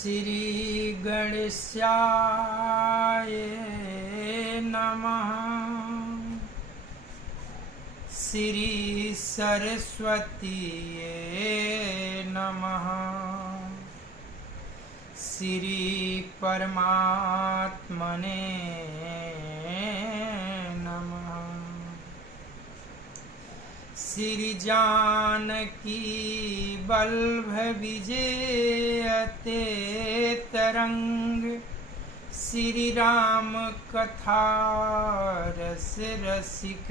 श्री गणेशाय नमः। श्री सरस्वतीये नमः। श्री परमात्मने नमः। श्री जानकी वल्लभ विजयते तरंग। श्री राम कथा रस रसिक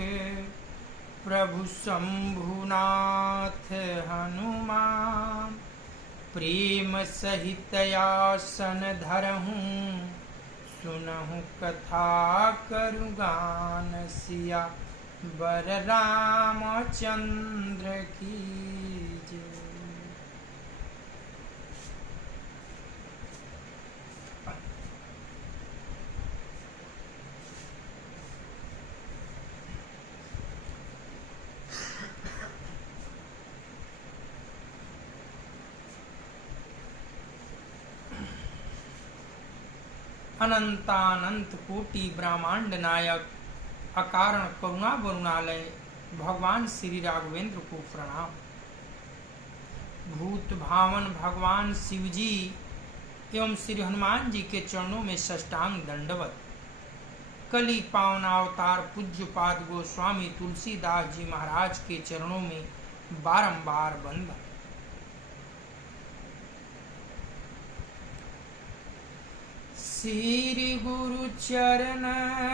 प्रभु शंभुनाथ हनुमान। प्रेम सहित आसन धरहूँ सुनहु कथा करु गान। सिया बर रामचंद्र की जय। अनंतानंत कोटि ब्रह्मांड नायक अकारण करुणा वरुणालय भगवान श्री राघवेंद्र को प्रणाम। भूत भावन भगवान शिव जी एवं श्री हनुमान जी के चरणों में साष्टांग दंडवत। कली पावन अवतार पूज्य पाद गोस्वामी तुलसीदास जी महाराज के चरणों में बारंबार बंदन। श्री गुरु चरण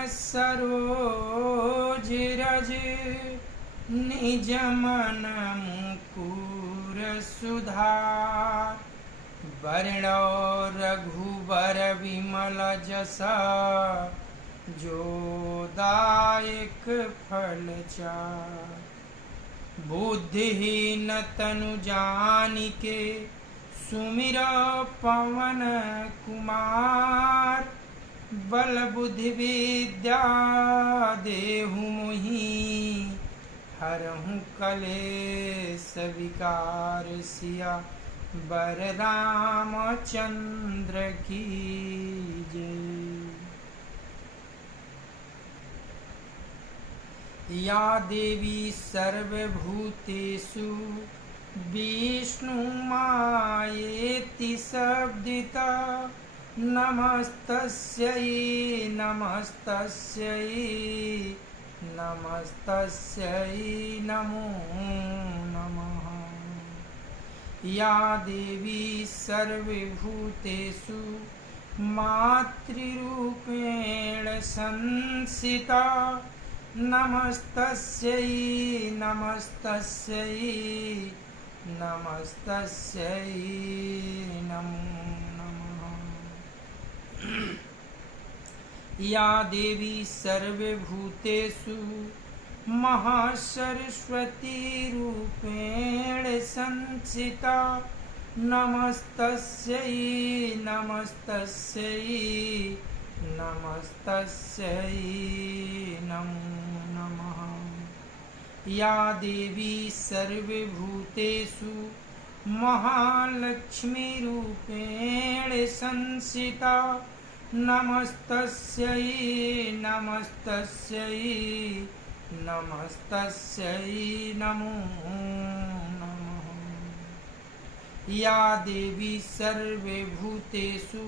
सरोज रज निज मन मुकुर सुधार। वर्णो रघुबर विमल जसा जो दायक फल चार। बुद्धिहीन तनु जानिके सुमिर पवन कुमार। बल बुद्धि विद्या देहु मोहि हरहु कलेस विकार। सिया बर रामचंद्र की जय। या देवी सर्वभूतेषु विष्णुमायेति शब्दिता। नमस्तस्यै नमस्तस्यै नमस्तस्यै नमो नमः। या देवी सर्वभूतेषु मातृरूपेण संस्थिता। नमस्तस्यै नमस्तस्यै नमस्तस्यै नमो नमः। या देवी सर्वभूतेषु महासरस्वती रूपेण संस्थिता। नमस्तस्यै नमस्तस्यै नमस्तस्यै नमो नमः। या देवी सर्वभूतेषु महालक्ष्मी रूपेण संस्थिता। नमस्तस्यै नमस्तस्यै नमस्तस्यै नमो नमः। या देवी सर्वभूतेषु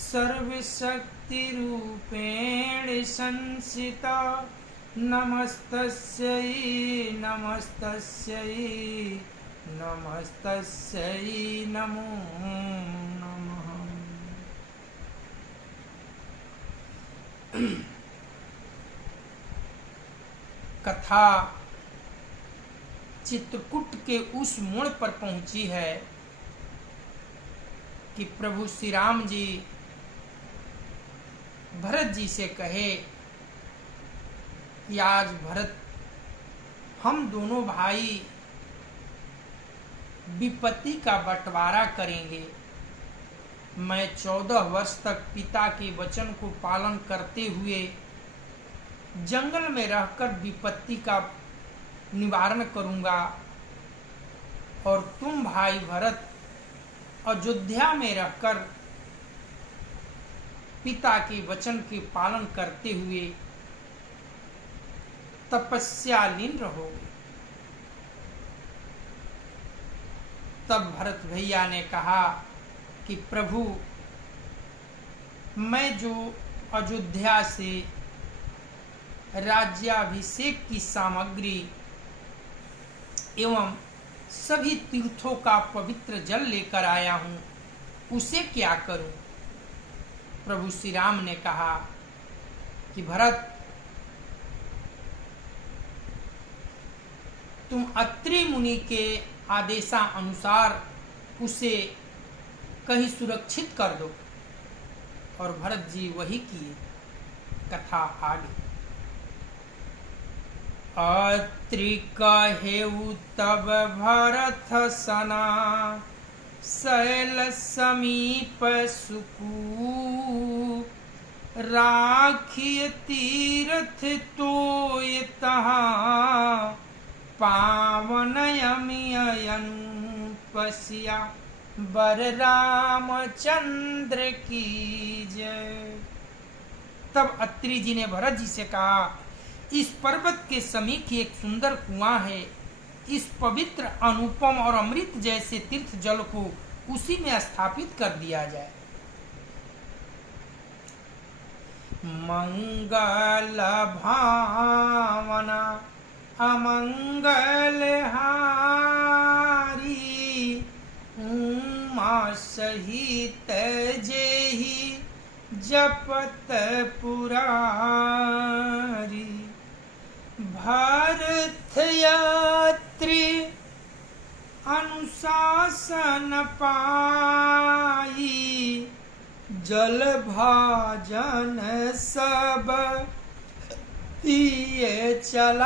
सर्वशक्ति रूपेण संस्थिता। नमस्तस्यै नमस्तस्यै नमस्तस्यै नमो नमः। कथा चित्रकूट के उस मोड़ पर पहुंची है कि प्रभु श्री राम जी भरत जी से कहे कि आज भरत हम दोनों भाई विपत्ति का बंटवारा करेंगे। मैं 14 वर्ष तक पिता के वचन को पालन करते हुए जंगल में रहकर विपत्ति का निवारण करूंगा और तुम भाई भरत अयोध्या में रहकर पिता के वचन के पालन करते हुए तपस्यालीन रहोगे। तब भरत भैया ने कहा कि प्रभु, मैं जो अयोध्या से राज्याभिषेक की सामग्री एवं सभी तीर्थों का पवित्र जल लेकर आया हूँ, उसे क्या करूं? प्रभु श्री राम ने कहा कि भरत, तुम अत्रि मुनि के आदेशानुसार उसे कहीं सुरक्षित कर दो। और भरत जी वही किए। कथा आगे। अत्रि कहेउ तब भरत सना, शैल समीप सुकू, राखिय तीर्थ तोय तहाँ, पावन यमियन पसिया, बर रामचंद्र की जय। तब अत्रि जी ने भरत जी से कहा, इस पर्वत के समीप ही एक सुंदर कुआं है, इस पवित्र अनुपम और अमृत जैसे तीर्थ जल को उसी में स्थापित कर दिया जाए। मंगल भावना अमंगल हारी, उमा सहित जेहि जपत पुरारी, भरत यात्री अनुशासन पाई, जल भाजन सब दिए चलाई,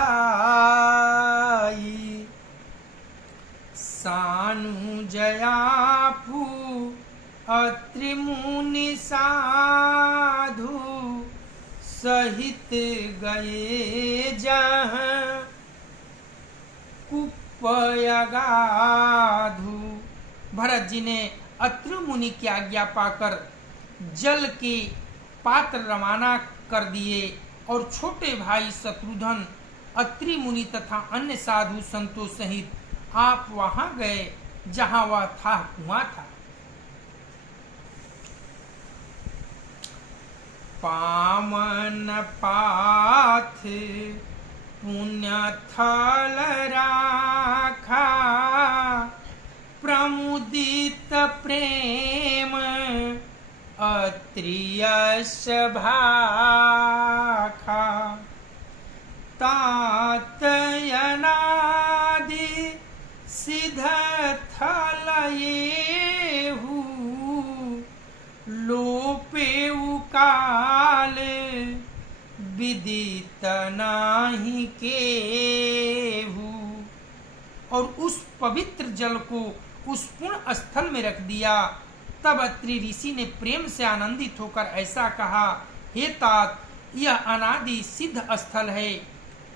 सानु जयापु अत्रि मुनि साधु, सहित गए जहाँ कुपयगाधु। भरत जी ने अत्रि मुनि की आज्ञा पाकर जल के पात्र रवाना कर दिए और छोटे भाई शत्रुघ्न, अत्रि मुनि तथा अन्य साधु संतों सहित आप वहां गए जहां वह था कुआं था। पावन पाथ पुण्य थल राखा, प्रमुदित प्रेम अत्रियश भाखा, तात अनादि सिद्ध थल येहू, लोपेउ काल विदित नाही केहू। और उस पवित्र जल को उस पुण्य स्थल में रख दिया। तब अत्रि ऋषि ने प्रेम से आनंदित होकर ऐसा कहा, हे तात, यह अनादि सिद्ध स्थल है,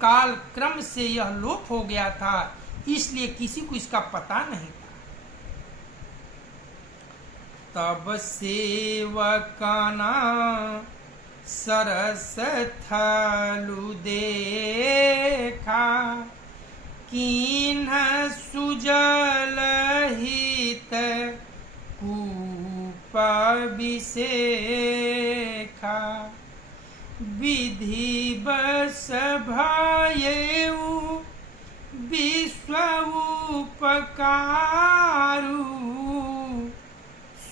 काल क्रम से यह लोप हो गया था, इसलिए किसी को इसका पता नहीं था। तब सेवकना सरस थलु देखा, कीन्ह सुजल हित कूप विसेखा, विधि बस भयेउ विश्व उपकारु,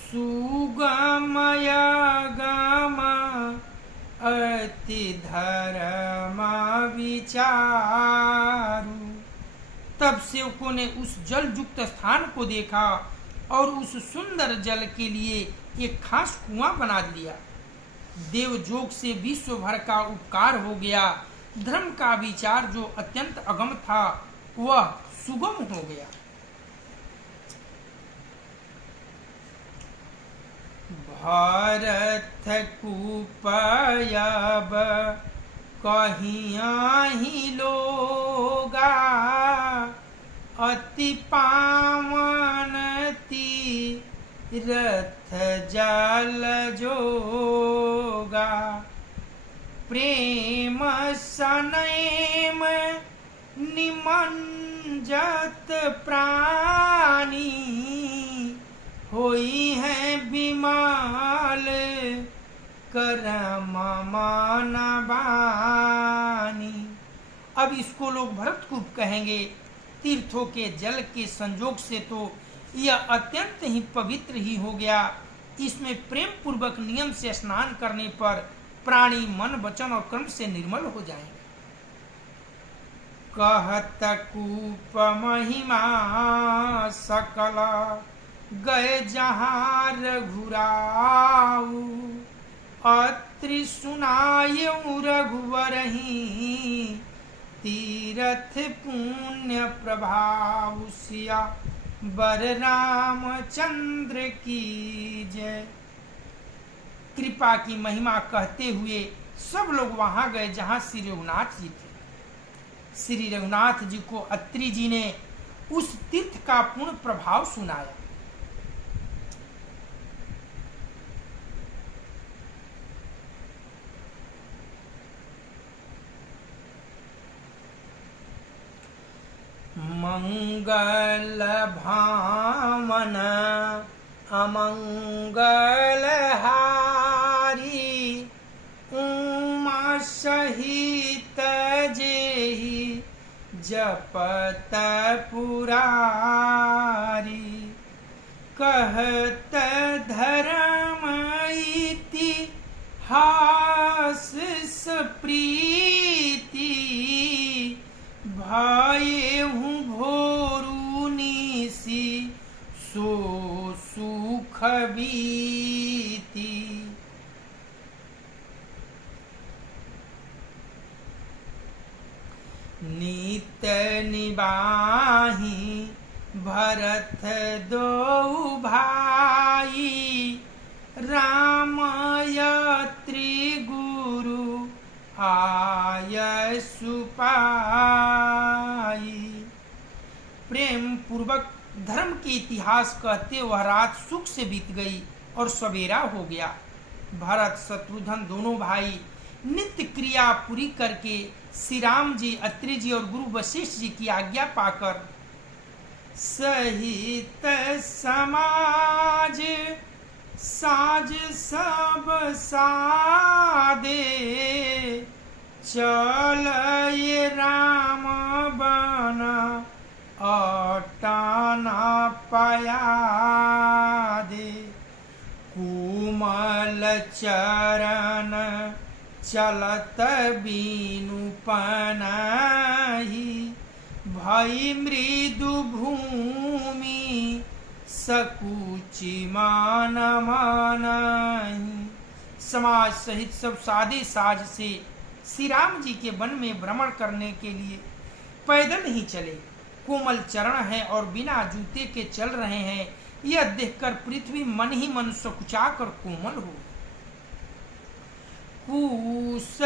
सुगमय गम अति धर्म विचारु। तब सेवकों ने उस जल युक्त स्थान को देखा और उस सुंदर जल के लिए एक खास कुआं बना लिया। देवजोग से विश्व भर का उपकार हो गया। धर्म का विचार जो अत्यंत अगम था वह सुगम हो गया। भारत कुपयब कहियाही लोगा, अति पावन रथ जल जोगा। प्रेम सनेम निमंजत प्राणी, होई है बिमाल करम मान बानी। अब इसको लोग भरतकूप कहेंगे। तीर्थों के जल के संजोग से तो यह अत्यंत ही पवित्र ही हो गया। इसमें प्रेम पूर्वक नियम से स्नान करने पर प्राणी मन वचन और कर्म से निर्मल हो जाएंगे। कहत कूप महिमा सकल, गए जहाँ रघुराऊ। अत्रि सुनायऊ रघुवरहि, तीरथ पुण्य प्रभाव। सिया बर रामचंद्र की जय। कृपा की महिमा कहते हुए सब लोग वहां गए जहां श्री रघुनाथ जी थे। श्री रघुनाथ जी को अत्रि जी ने उस तीर्थ का पूर्ण प्रभाव सुनाया। मंगल भावन अमंगल हारी, उमा सहित जेहि जपत पुरारी। कहत धर्म इतिहास प्रीति, भयेहु भोरु निसि सो सुख बीती। नित निबाहि भरत दो भाई, राम यत्रि गुरु आय सुपाई। प्रेम पूर्वक धर्म के इतिहास कहते वह रात सुख से बीत गई और सवेरा हो गया। भरत शत्रुघ्न दोनों भाई नित्य क्रिया पूरी करके श्री राम जी, अत्रि जी और गुरु वशिष्ठ जी की आज्ञा पाकर सहित समाज साज सब सादे, चल ये राम बन अटाना पाया दे। कुमल चरण चलत बीनु पनाही, भई मृदु भूमि सकुचि मान मानहि। समाज सहित सब सादे साज से श्री राम जी के वन में भ्रमण करने के लिए पैदल ही चले। कोमल चरण है और बिना जूते के चल रहे हैं, यह देखकर पृथ्वी मन ही मन सकुचाकर कोमल हो। कुश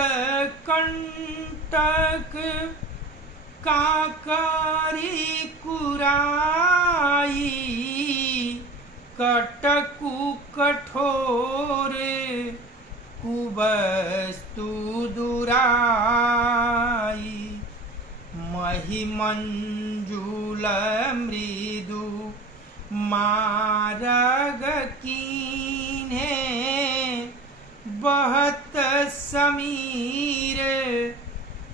कंटक काकारी कुराई, कटकु कठोर कुबस्तु दुराई। महिमंजुल मृदु मारग कीन्हे, बहत समीर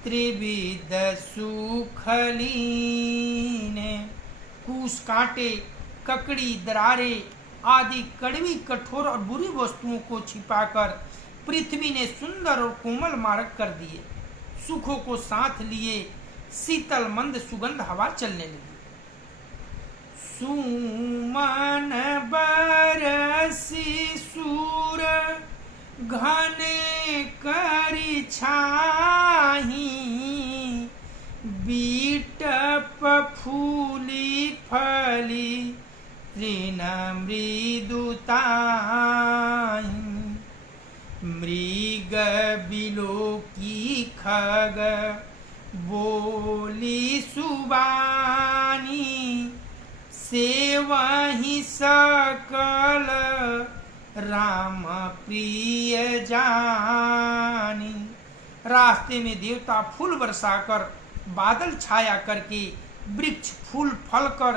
त्रिविध सुखलीने। कूस कांटे, ककड़ी, दरारे आदि कड़वी, कठोर और बुरी वस्तुओं को छिपाकर पृथ्वी ने सुंदर और कोमल मार्ग कर दिए। सुखों को साथ लिए शीतल मंद सुगंध हवा चलने लगी। सुमन बरसी सूर घने करि छाही, बीटप फूली फली तृण मृदुताहि। मृग बिलोकी खग बोली सुबानी, सेवहि सकल राम प्रिय जानी। रास्ते में देवता फूल बरसाकर, बादल छाया करके, वृक्ष फूल फल कर,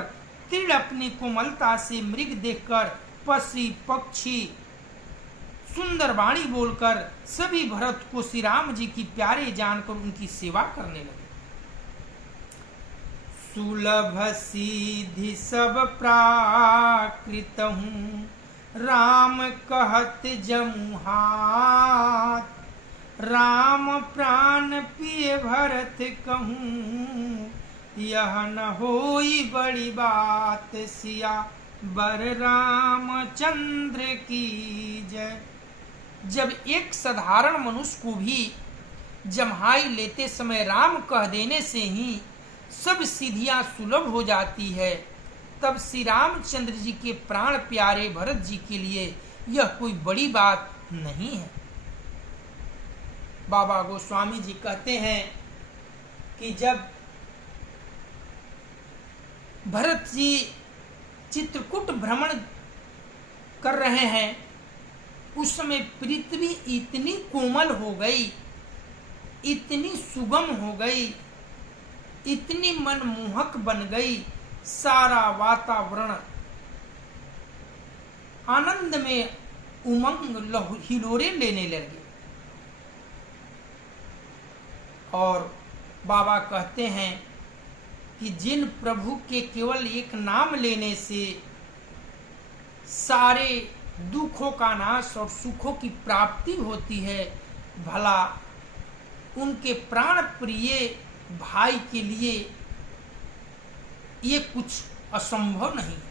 तीर्ण अपनी कोमलता से मृग देखकर, पक्षी पक्षी सुंदर वाणी बोलकर सभी भरत को श्री राम जी की प्यारे जानकर उनकी सेवा करने लगे। सुलभ सीधि सब प्राकृत हूँ, राम कहत जमुहात, राम प्राण पिय भरत कहूँ, यह न होई बड़ी बात, सिया बर रामचंद्र की जय। जब एक साधारण मनुष्य को भी जम्हाई लेते समय राम कह देने से ही सब सिद्धियां सुलभ हो जाती है, तब श्री रामचंद्र जी के प्राण प्यारे भरत जी के लिए यह कोई बड़ी बात नहीं है। बाबा गोस्वामी जी कहते हैं कि जब भरत जी चित्रकूट भ्रमण कर रहे हैं, उस समय पृथ्वी इतनी कोमल हो गई, इतनी सुगम हो गई, इतनी मनमोहक बन गई, सारा वातावरण आनंद में उमंग हिलोरे लेने लगे। और बाबा कहते हैं कि जिन प्रभु के केवल एक नाम लेने से सारे दुखों का नाश और सुखों की प्राप्ति होती है, भला उनके प्राण प्रिय भाई के लिए ये कुछ असंभव नहीं है।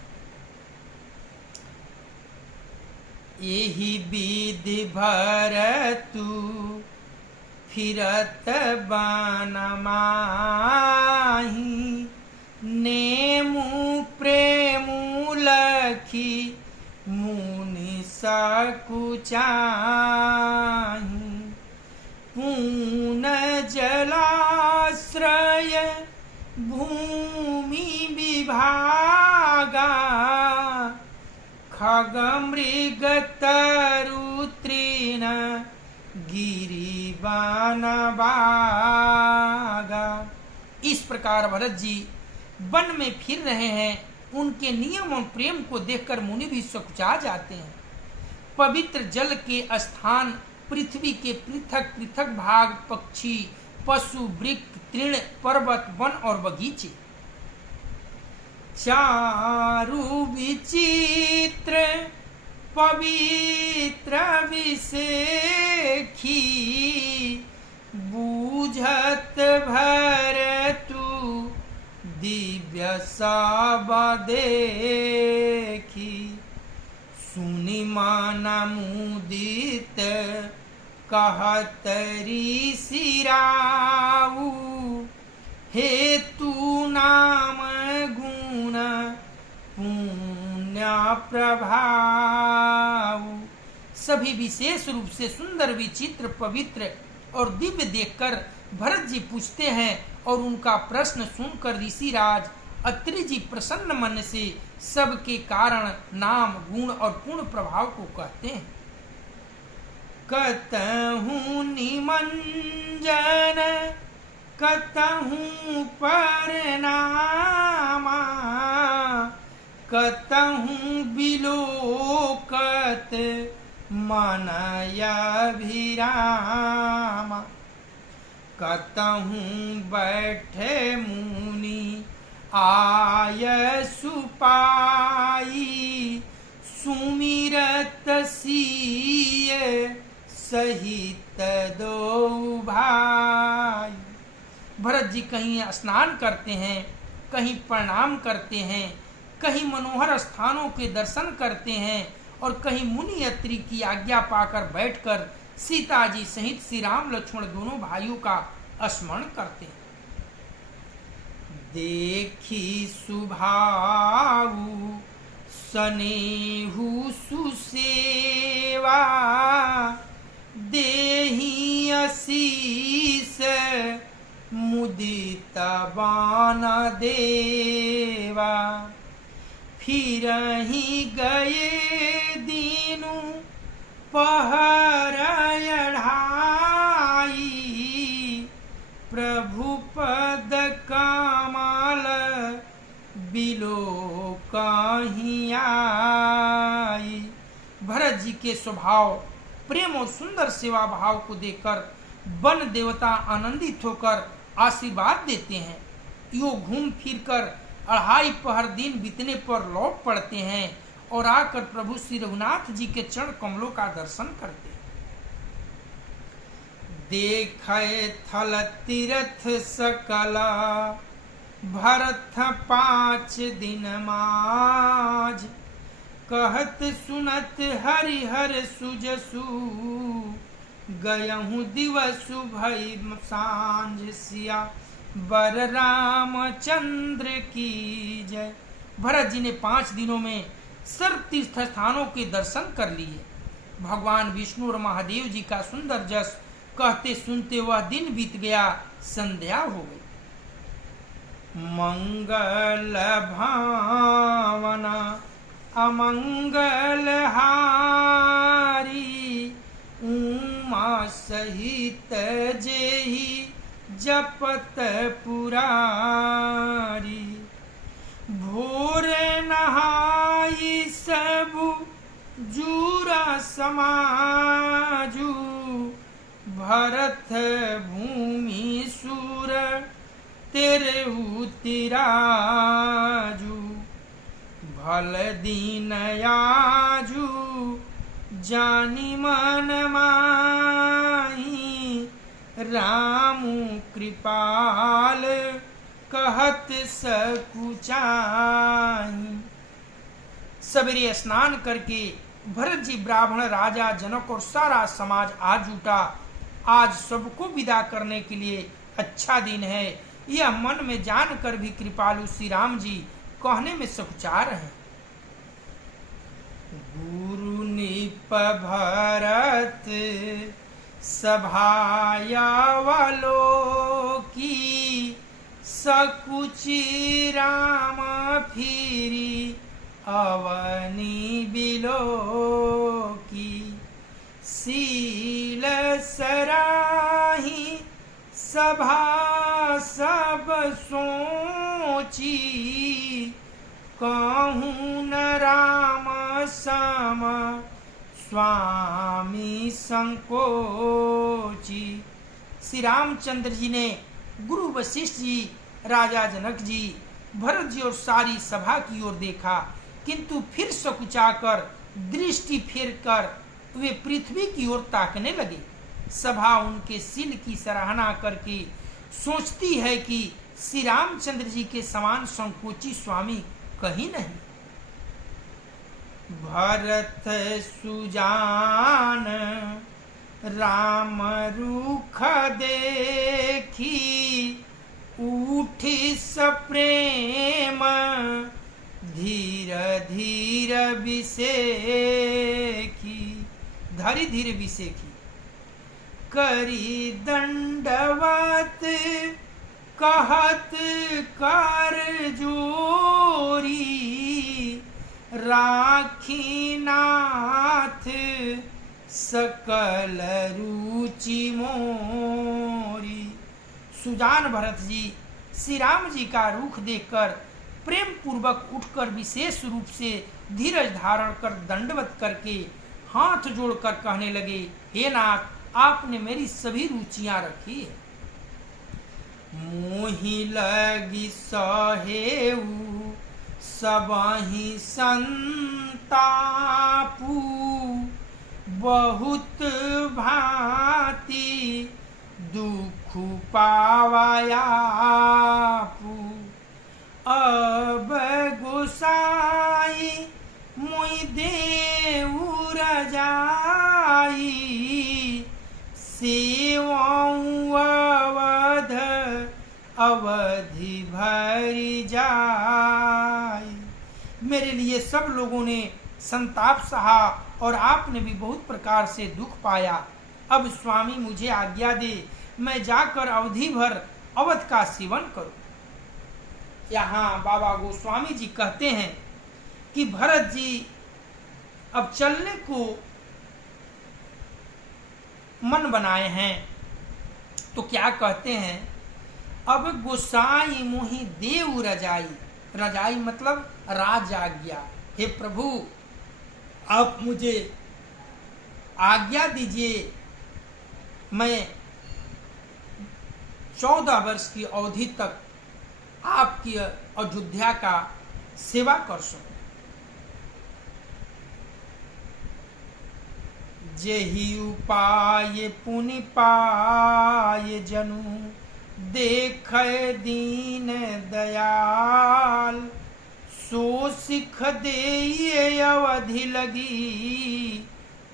यही विधि भरतु फिरत बन माही, नेमु प्रेमु लखी मुनि सकुचाही, पून जलाश्रय भूमि विभागा, खग मृग तरु तृण गिरि वन बागा। इस प्रकार भरत जी वन में फिर रहे हैं। उनके नियम और प्रेम को देखकर मुनि भी सकुचा जाते हैं। पवित्र जल के स्थान, पृथ्वी के पृथक पृथक भाग, पक्षी, पशु, वृक्ष, तृण, पर्वत, वन और बगीचे, चारु विचित्र पवित्र विसेखी, बूझत भरतु दिव्य सब देखी, सुनि मन मुदित कहत ऋषि राऊ, हेतु नाम गुण पुण्य प्रभाव। सभी विशेष रूप से सुंदर, विचित्र, पवित्र और दिव्य देखकर भरत जी पूछते हैं और उनका प्रश्न सुनकर ऋषिराज अत्रि जी प्रसन्न मन से सबके कारण, नाम, गुण और पूर्ण प्रभाव को कहते हैं। कतहु निमंजन कतहु परनामा, कतहु बिलोकत मनय भिरामा, कतहु बैठे मुनि आय सुपाई, सुमिरत सिय सहित दो भाई। भरत जी कहीं स्नान करते हैं, कहीं प्रणाम करते हैं, कहीं मनोहर स्थानों के दर्शन करते हैं और कहीं मुनि अत्रि की आज्ञा पाकर बैठकर सीता जी सहित श्री राम लक्ष्मण दोनों भाइयों का स्मरण करते हैं। देखी सुभाऊ सनेहु सुसेवा, देहि असीस मुदित बान देवा, फिर ही गए दीनु पहर अढ़ाई, प्रभु पद कमल बिलो कहीं आई। भरत जी के स्वभाव, प्रेम और सुंदर सेवा भाव को देखकर वन देवता आनंदित होकर आशीर्वाद देते हैं। यो घूम फिरकर 2.5 पहर दिन बीतने पर लौट पड़ते हैं और आकर प्रभु श्री रघुनाथ जी के चरण कमलों का दर्शन करते हैं। देखे थल तीर्थ सकल भरत 5 दिन माज, कहत सुनत हरिहर सुजसु, गयहूँ दिवसु भई सांझ, सिया बर रामचंद्र की जय। भरत जी ने 5 दिनों में सर्व तीर्थ स्थानों के दर्शन कर लिए। भगवान विष्णु और महादेव जी का सुंदर जस कहते सुनते वह दिन बीत गया, संध्या हो गई। मंगल भावना अमंगल हारी, उमा सहित जेहि जपत पुरारी। भोर नहाई सबु जूरा समाजू, भरत भूमि सुर तेरे तिराजू। भल दीन आजू जानी मन माही, रामु कृपाल कहत सकुचाई। सवेरे स्नान करके भरत जी, ब्राह्मण, राजा, जनक और सारा समाज आज जुटा। आज सबको विदा करने के लिए अच्छा दिन है, यह मन में जानकर भी कृपालु श्री राम जी कहने में सकुचा रहे हैं। गुरु निप भरत सभायावलो की, सकुचि राम फिरी अवनी बिलो की। सील सराही सभा सब सोची, कहूँ न राम सम स्वामी संकोची। श्री रामचंद्र जी ने गुरु वशिष्ठ जी, राजा जनक जी, भरत जी और सारी सभा की ओर देखा, किंतु फिर सकुचाकर दृष्टि फेरकर वे पृथ्वी की ओर ताकने लगे। सभा उनके शील की सराहना करके सोचती है कि श्री रामचंद्र जी के समान संकोची स्वामी कहीं नहीं। भरत सुजान राम रूख देखी, उठी सप्रेम धीर धीर विसेखी। धरी धीरे विसेखी करी दंडवत, कहत कर जोरी, राखी नाथ सकल रुचि मोरी। सुजान भरत जी श्री राम जी का रुख देखकर प्रेम पूर्वक उठकर विशेष रूप से धीरज धारण कर दंडवत करके हाथ जोड़कर कहने लगे, हे नाथ, आपने मेरी सभी रुचियां रखी है। मोहि लगी सहेऊ सबहि संतापू, बहुत भांति दुख पावायापू। अब गोसाई मुई देऊ रजाई, सेवऊं अवध अवधि भरी जाई। मेरे लिए सब लोगों ने संताप सहा और आपने भी बहुत प्रकार से दुख पाया। अब स्वामी मुझे आज्ञा दे, मैं जाकर अवधि भर अवध का सेवन करूं। यहाँ बाबा गोस्वामी जी कहते हैं कि भरत जी अब चलने को मन बनाए हैं, तो क्या कहते हैं, अब गोसाई मोहि देव रजाई, रजाई मतलब राज आज्ञा, हे प्रभु आप मुझे आज्ञा दीजिए, मैं 14 वर्ष की अवधि तक आपकी अयोध्या का सेवा कर सकूं। जेहि उपाय पुनि पाय जनु, देख दीन दयाल, सो सिख देय अवधि लगी,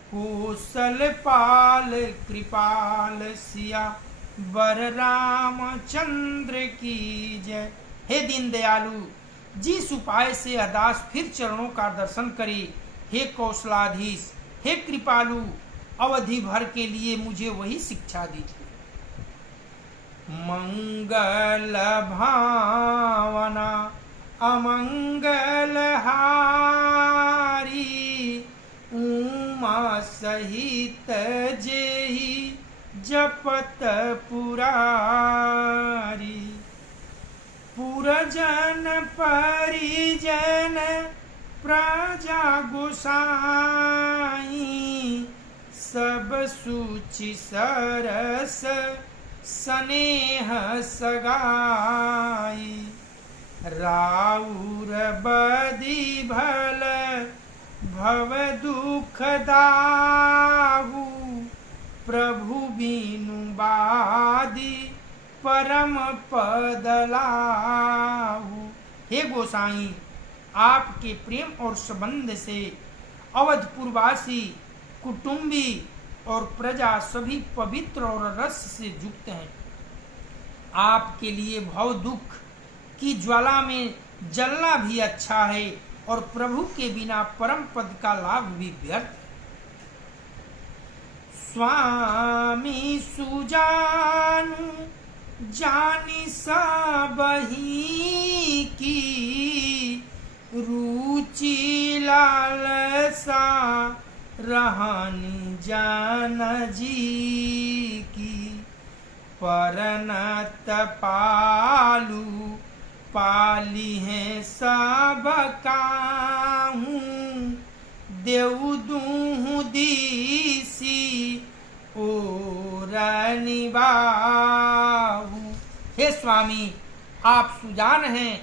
कौशल पाल कृपाल सिया बर रामचंद्र की जय। हे दीन दयालु, जिस उपाय से अदास फिर चरणों का दर्शन करे, हे कौशलाधीश, हे कृपालु, अवधि भर के लिए मुझे वही शिक्षा दीजिए। मंगल भावना अमंगल हारी, उमा सहित जेहि जपत पुरारी, पुरजन परिजन प्रजा गोसाई, सब सूचि सरस स्नेह सगाई, राउर बदी भल भव दुख दाहू, प्रभु बिनु बादी परम पद लाहू। हे गोसाई, आपके प्रेम और संबंध से अवधपुरवासी, कुटुंबी और प्रजा सभी पवित्र और रस से युक्त हैं। आपके लिए भव दुख की ज्वाला में जलना भी अच्छा है, और प्रभु के बिना परम पद का लाभ भी व्यर्थ है। स्वामी सुजानु जानि सबही की, रुचि लालसा रहनी जान जी की, परनत पालू पाली हैं सब काहू, देव दूहु दीसी और निबाहू। हे स्वामी, आप सुजान हैं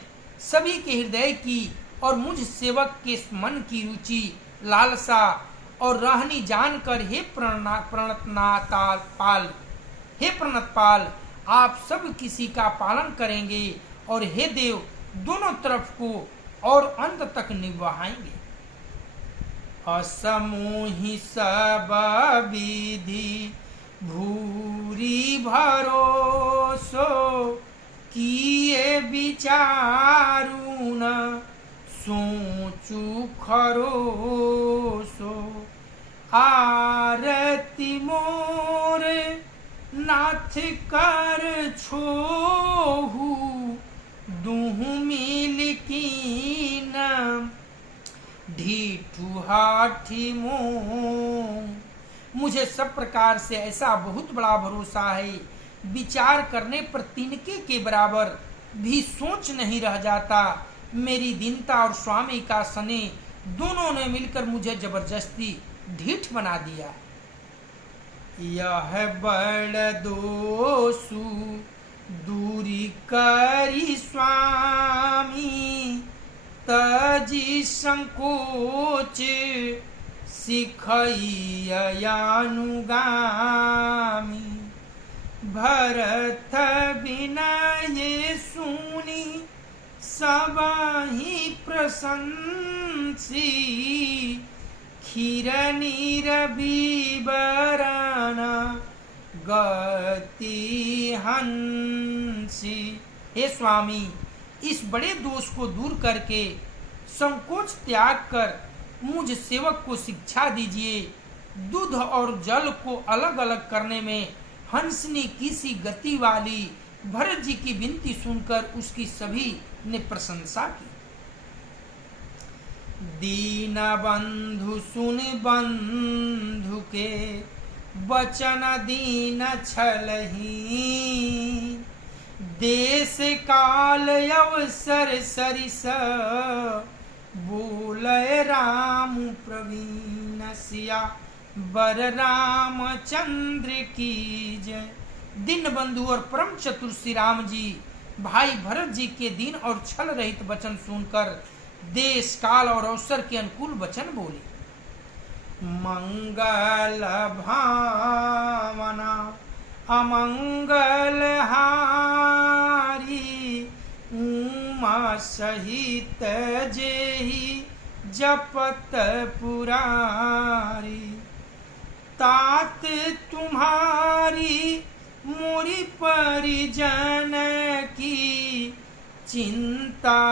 सभी के हृदय की, और मुझ सेवक के मन की रुचि लालसा और रहनी जानकर, हे प्रणतपाल, आप सब किसी का पालन करेंगे, और हे देव दोनों तरफ को और अंत तक निभाएंगे। असमोहि सब विधि भूरी भरोसो, किए विचारू न सोचू खरोसो, आरती मोर नाथ कर छोहू, दूहु मिल कीन ढीठू हाठी मोह। मुझे सब प्रकार से ऐसा बहुत बड़ा भरोसा है, विचार करने पर तिनके के बराबर भी सोच नहीं रह जाता। मेरी दीनता और स्वामी का स्नेह दोनों ने मिलकर मुझे जबरदस्ती ढीठ बना दिया। यह बड़ दोषु दूरी करी स्वामी, तजी संकोच सिखई अनुगामी, भरत विनय सुनी सब ही प्रशंसी, खीर नीर विवरण गति हंसी। हे स्वामी, इस बड़े दोष को दूर करके संकोच त्याग कर मुझ सेवक को शिक्षा दीजिए। दूध और जल को अलग अलग करने में हंसनी किसी गति वाली भरत जी की विनती सुनकर उसकी सभी ने प्रशंसा की। दीन बंधु सुन बंधु के वचन दीन छलही, देश काल अवसर सरिस बोले राम प्रवीण सिया बर रामचंद्र की जय। दीन बंधु और परम चतुर श्री राम जी भाई भरत जी के दीन और छल रहित वचन सुनकर देश काल और अवसर के अनुकूल वचन बोले। मंगल भावना अमंगल हारी, उमा सहित जेहि जपत पुरारी, तात तुम्हारी मोरी परिजन की, चिंता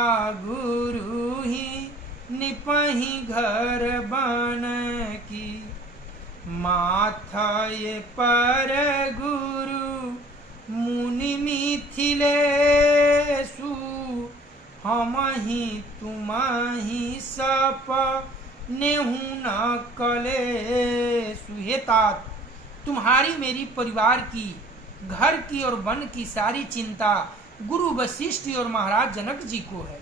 गुरु ही निपहि घर बन की, माथय पर गुरु मुनि मिथिलेशु, हम ही तुम ही सप नेहु न कलेशु। हे तात, तुम्हारी मेरी परिवार की, घर की और वन की सारी चिंता गुरु वशिष्ठ और महाराज जनक जी को है।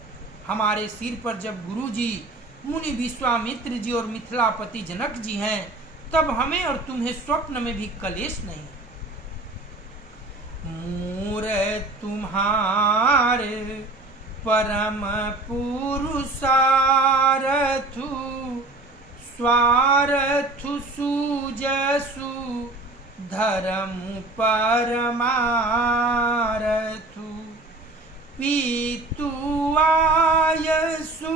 हमारे सिर पर जब गुरु जी, मुनि विश्वामित्र जी और मिथिलापति जनक जी हैं, तब हमें और तुम्हें स्वप्न में भी कलेश नहीं। मूर तुम्हारे परम पुरुषारथु, स्वारथु सुजसु धर्म परमारथु, पीतु आयसु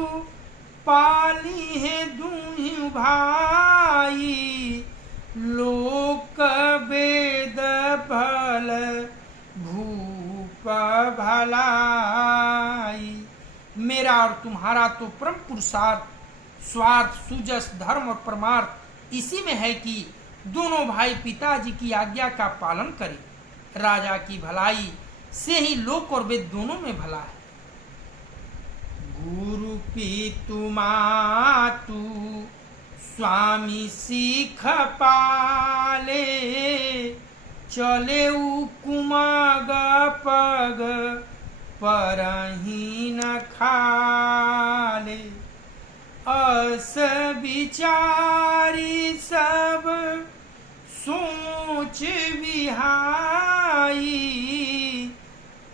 पाली है दुहि भाई, लोक वेद भल भूप भलाई। मेरा और तुम्हारा तो परम पुरुषार्थ, स्वार्थ, सुजस, धर्म और परमार्थ इसी में है कि दोनों भाई पिताजी की आज्ञा का पालन करें। राजा की भलाई से ही लोक और वेद दोनों में भला है। गुरु पितु मातु स्वामी सीख पाले, चले कुमग पग परही न खाले, अस विचारी सब सोच विहाई,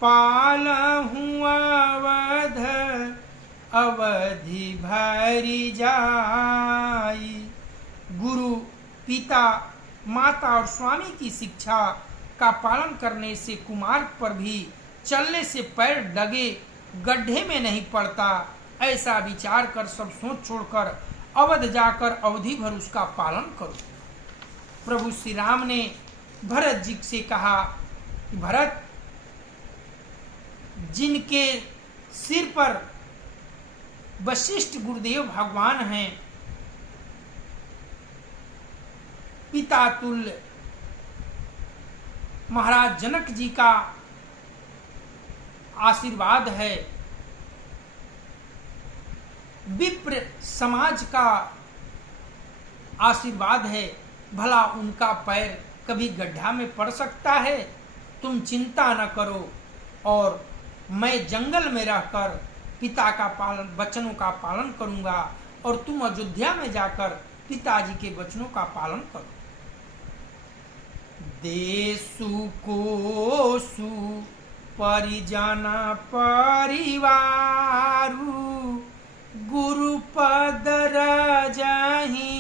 पालहु अवध अवधि भरी जाई। गुरु, पिता, माता और स्वामी की शिक्षा का पालन करने से कुमार्ग पर भी चलने से पैर डगे गड्ढे में नहीं पड़ता। ऐसा विचार कर सब सोच छोड़कर अवध जाकर अवधि भर उसका पालन करो। प्रभु श्री राम ने भरत जी से कहा कि भरत, जिनके सिर पर वशिष्ठ गुरुदेव भगवान हैं, पिता तुल्य महाराज जनक जी का आशीर्वाद है, विप्र समाज का आशीर्वाद है, भला उनका पैर कभी गड्ढा में पड़ सकता है? तुम चिंता न करो, और मैं जंगल में रहकर पिता का पालन, वचनों का पालन करूंगा, और तुम अयोध्या में जाकर पिताजी के वचनों का पालन करो। देशु कोसु परिजन परिवारु, गुरुपद रजहि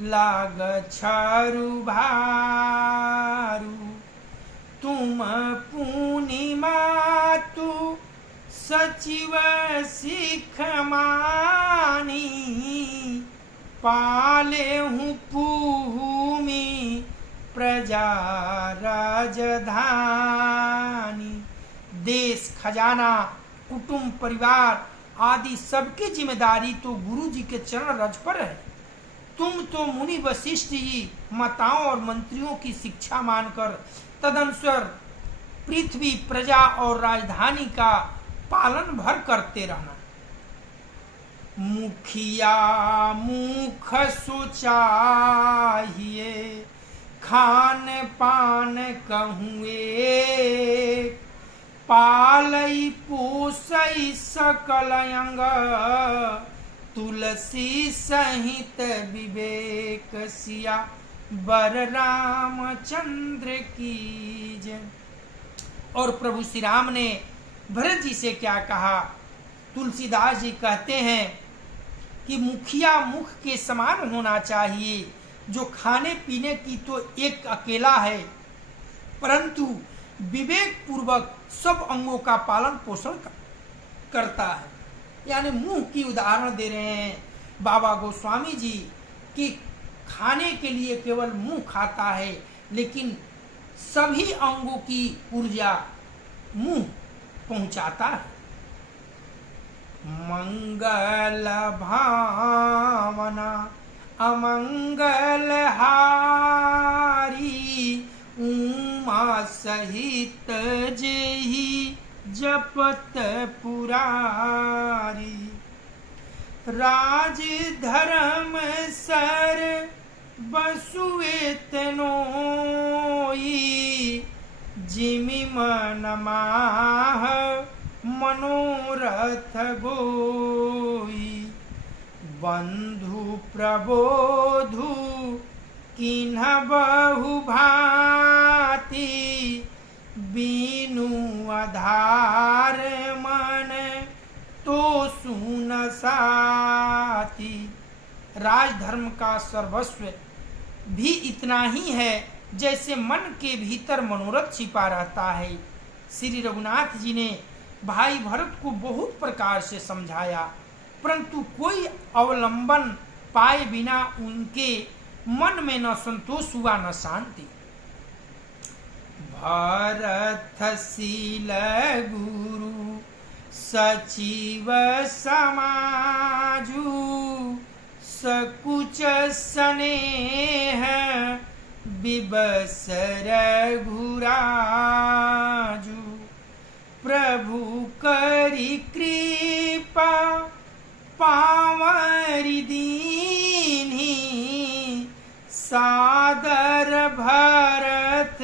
लाग छरु भारू, तुम पुनि मातु सचिव सिख मानी, पाले हूँ भूमि प्रजा राजधानी। देश, खजाना, कुटुंब, परिवार आदि सबकी जिम्मेदारी तो गुरु जी के चरण रज पर है। तुम तो मुनि वशिष्ठ जी, माताओं और मंत्रियों की शिक्षा मानकर तदनुसार पृथ्वी, प्रजा और राजधानी का पालन भर करते रहना। मुखिया मुख सुचाहिए, खान पान कहूए, पालई पोसई सकल अंग, तुलसी सहित विवेक, सिया बर रामचंद्र की जय। और प्रभु श्री राम ने भरत जी से क्या कहा? तुलसीदास जी कहते हैं कि मुखिया मुख के समान होना चाहिए, जो खाने पीने की तो एक अकेला है, परंतु विवेक पूर्वक सब अंगों का पालन पोषण करता है। यानी मुंह की उदाहरण दे रहे हैं बाबा गोस्वामी जी कि खाने के लिए केवल मुंह खाता है, लेकिन सभी अंगों की ऊर्जा मुंह पहुंचाता है। मंगल भावना अमंगल हारी, उमा सहित जेहि जपत पुरारी। राज धर्म सर बसुएत नोई, जिमि मन माह मनोरथ गोई। बंधु प्रबोधु किन्ह बहु भांति, बीनु आधार मन तो सुन साथी। राजधर्म का सर्वस्व भी इतना ही है जैसे मन के भीतर मनोरथ छिपा रहता है। श्री रघुनाथ जी ने भाई भरत को बहुत प्रकार से समझाया, परंतु कोई अवलंबन पाए बिना उनके मन में न संतोष हुआ न शांति। भरत शील गुरु सचिव समाजू, सकुच स्नेह विबस रघुराजू। प्रभु करी कृपा पावरी दीन्ही, सादर भरत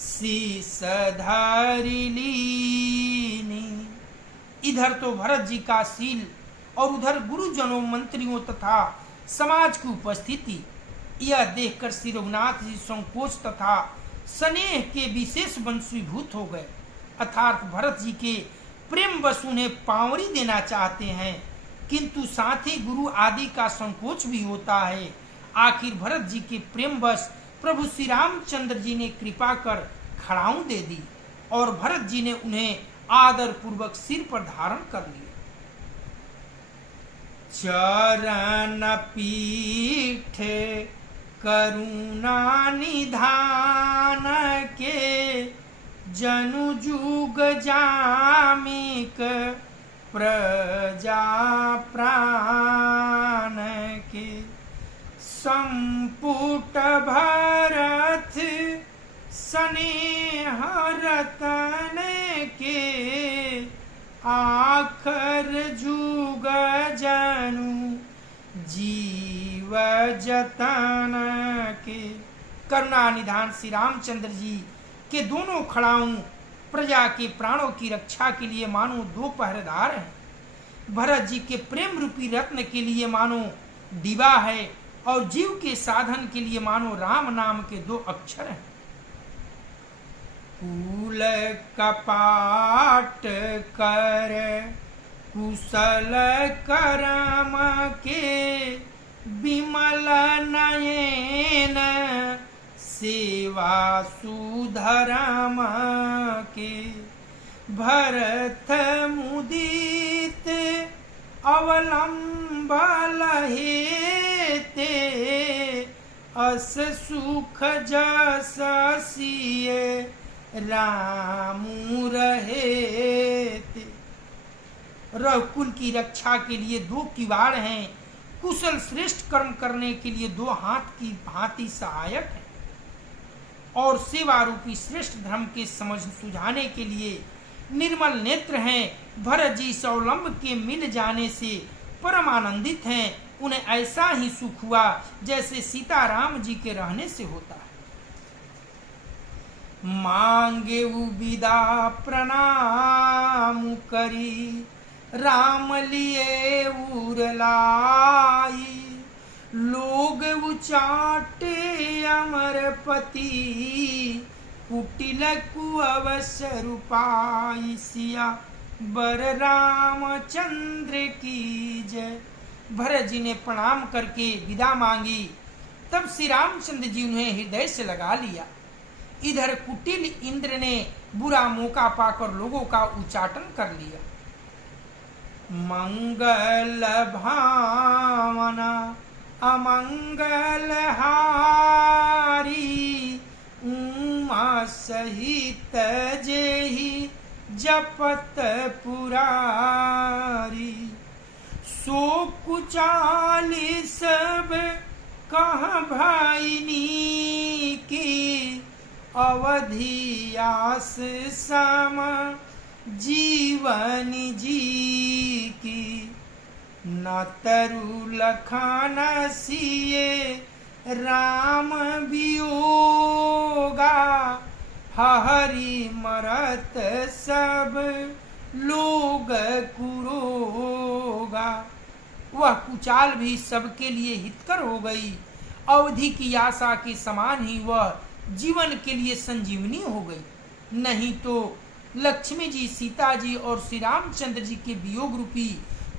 शीस धरि लीनी। इधर तो भरत जी का शील और उधर गुरुजनों मंत्रियों तथा समाज की उपस्थिति, यह देखकर श्री रघुनाथ जी संकोच तथा स्नेह के विशेष वंशीभूत हो गए, अर्थात भरत जी के प्रेम बस उन्हें पावरी देना चाहते हैं, किंतु साथ ही गुरु आदि का संकोच भी होता है। आखिर भरत जी के प्रेम बस प्रभु श्री रामचंद्र जी ने कृपा कर खड़ाऊं दे दी और भरत जी ने उन्हें आदर पूर्वक सिर पर धारण कर लिया। चरण पीठ करुणा निधान के, जनु जुग जामिक प्रजा प्राण के। संपुट भरत स्नेह रतन के, आखर जुग जनु जीव जतन के। करुणा निधान श्री रामचंद्र जी के दोनों खड़ाऊं प्रजा के प्राणों की रक्षा के लिए मानो दो पहरेदार हैं। भरत जी के प्रेम रूपी रत्न के लिए मानो डिबा है और जीव के साधन के लिए मानो राम नाम के दो अक्षर हैं। कुल कपाट कर कुशल करम के, विमल नयन सेवा सुधरम के। भरत मुदित अवलंबल हेते, अस सुख जस सिए रामू रहेते। रघुकुल की रक्षा के लिए दो किवाड़ हैं, कुशल श्रेष्ठ कर्म करने के लिए दो हाथ की भांति सहायक है, और सेवा रूपी श्रेष्ठ धर्म के समझ सुझाने के लिए निर्मल नेत्र हैं। भरत जी सौलंब के मिल जाने से परम आनंदित हैं। उन्हें ऐसा ही सुख हुआ जैसे सीताराम जी के रहने से होता है। मांगे विदा प्रणाम करी, राम लिए उरलाई। लोग उचाटे अमरपति, कुटिल कु अवसर पाई। सिया बर रामचंद्र की जय। भरत जी ने प्रणाम करके विदा मांगी। तब श्री रामचंद्र जी उन्हें हृदय से लगा लिया। इधर कुटिल इंद्र ने बुरा मौका पाकर लोगों का उच्चाटन कर लिया। मंगल भावना अमंगल हारी, उमा सहित जेहि जपत पुरारी। सो कुचाली सब कह भाईनी की, अवधि आस सम जीवन जी की। न तरु लखन सिए राम वियोगा, हरि मरत सब लोग कुरोगा। वह कुचाल भी सबके लिए हितकर हो गई। अवधि की आशा के समान ही वह जीवन के लिए संजीवनी हो गई। नहीं तो लक्ष्मी जी, सीता जी और श्री रामचंद्र जी के वियोग रूपी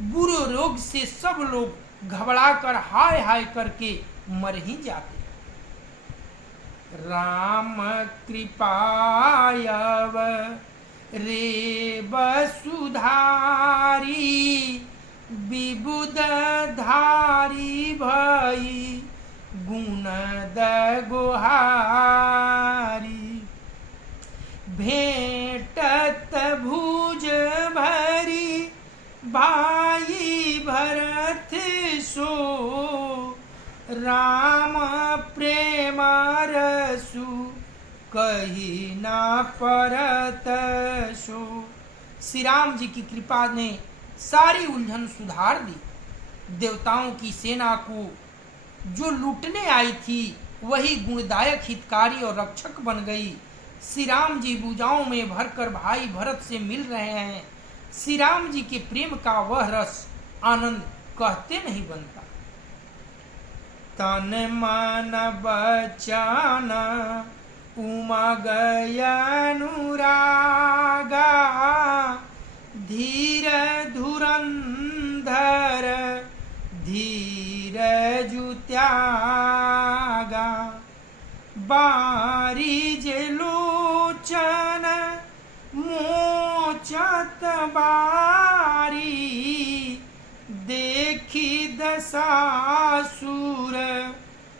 बुरे रोग से सब लोग घबराकर हाय हाय करके मर ही जाते। राम कृपायव रे वसुधारी, विबुध धारी भई गुणद गुहारी। भेटत भुज भरी भाई भरत सो, राम प्रेम रसु कही ना परत सो। श्री राम जी की कृपा ने सारी उलझन सुधार दी। देवताओं की सेना को जो लूटने आई थी वही गुणदायक, हितकारी और रक्षक बन गई। श्री राम जी भुजाओं में भरकर भाई भरत से मिल रहे हैं। श्री राम जी के प्रेम का वह रस आनंद कहते नहीं बनता। तन मन बचन उमा गयनुरागा, धीर धुरंधर धीरज त्यागा। बारिज लोचन मोचत बारी, देखी दशासुर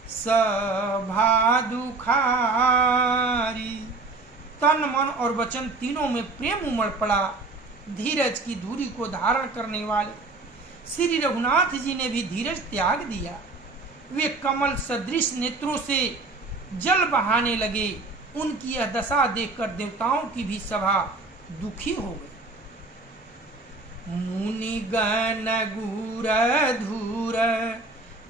सभा दुखारी। तन मन और वचन तीनों में प्रेम उमड़ पड़ा। धीरज की धुरी को धारण करने वाले श्री रघुनाथ जी ने भी धीरज त्याग दिया। वे कमल सदृश नेत्रों से जल बहाने लगे। उनकी यह दशा देखकर देवताओं की भी सभा दुखी हो गई। मुनि गण गुर धूर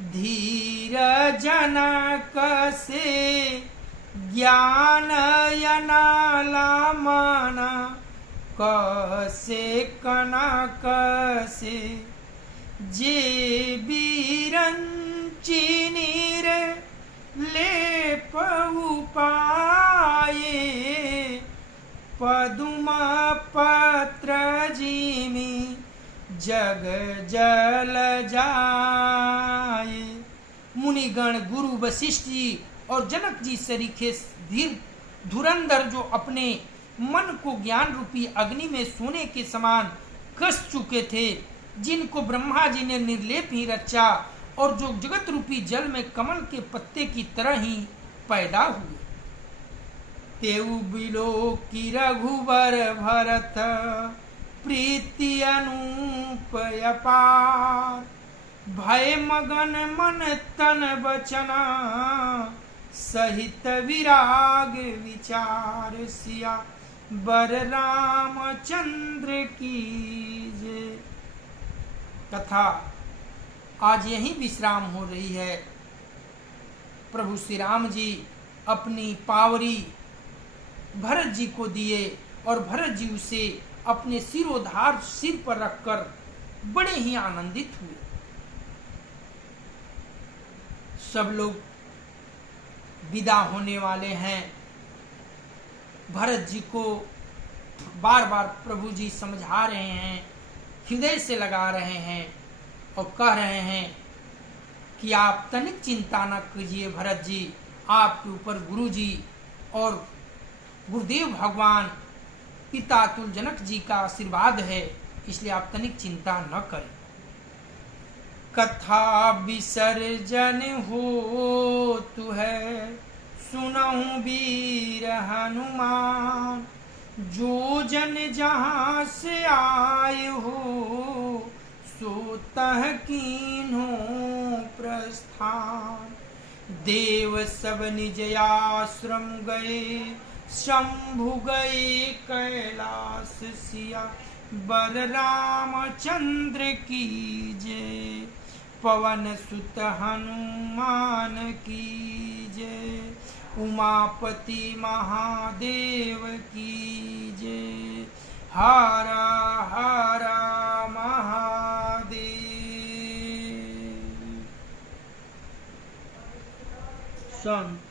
धीर जनक से, ज्ञान यनाला माना कसे कनक से। जे बीरंची नीर लेप उपाये, पदुमा पत्र जिमि जग जल जाए। मुनिगण गुरु वशिष्ठ जी और जनक जी सरीखे धीर धुरंधर जो अपने मन को ज्ञान रूपी अग्नि में सोने के समान कस चुके थे, जिनको ब्रह्मा जी ने निर्लेप ही रचा और जो जगत रूपी जल में कमल के पत्ते की तरह ही पैदा हुए। तेउ बिलो की रघुवर भरत प्रीति अनूप अपार। भय मगन मन तन बचना सहित विराग विचार। सिया बर रामचंद्र की जय। कथा आज यहीं विश्राम हो रही है। प्रभु श्री राम जी अपनी पावरी भरत जी को दिए और भरत जी उसे अपने सिरोधार सिर पर रखकर बड़े ही आनंदित हुए। सब लोग विदा होने वाले हैं। भरत जी को बार बार प्रभु जी समझा रहे हैं, हृदय से लगा रहे हैं और कह रहे हैं कि आप तनिक चिंता न कीजिए भरत जी, आपके ऊपर गुरु जी और गुरुदेव भगवान पिता तुल जनक जी का आशीर्वाद है, इसलिए आप तनिक चिंता न करें। कथा विसर्जन हो तु है, सुनऊं वीर हनुमान, जो जन जहाँ से आए हो, सो तह कीन्हो प्रस्थान। देव सब निज आश्रम गए, शंभु गए कैलाश सिया, बर रामचंद्र की जय, पवन सुत हनुमान की जय, उमापति महादेव की जय, हरा हरा महादेव। संत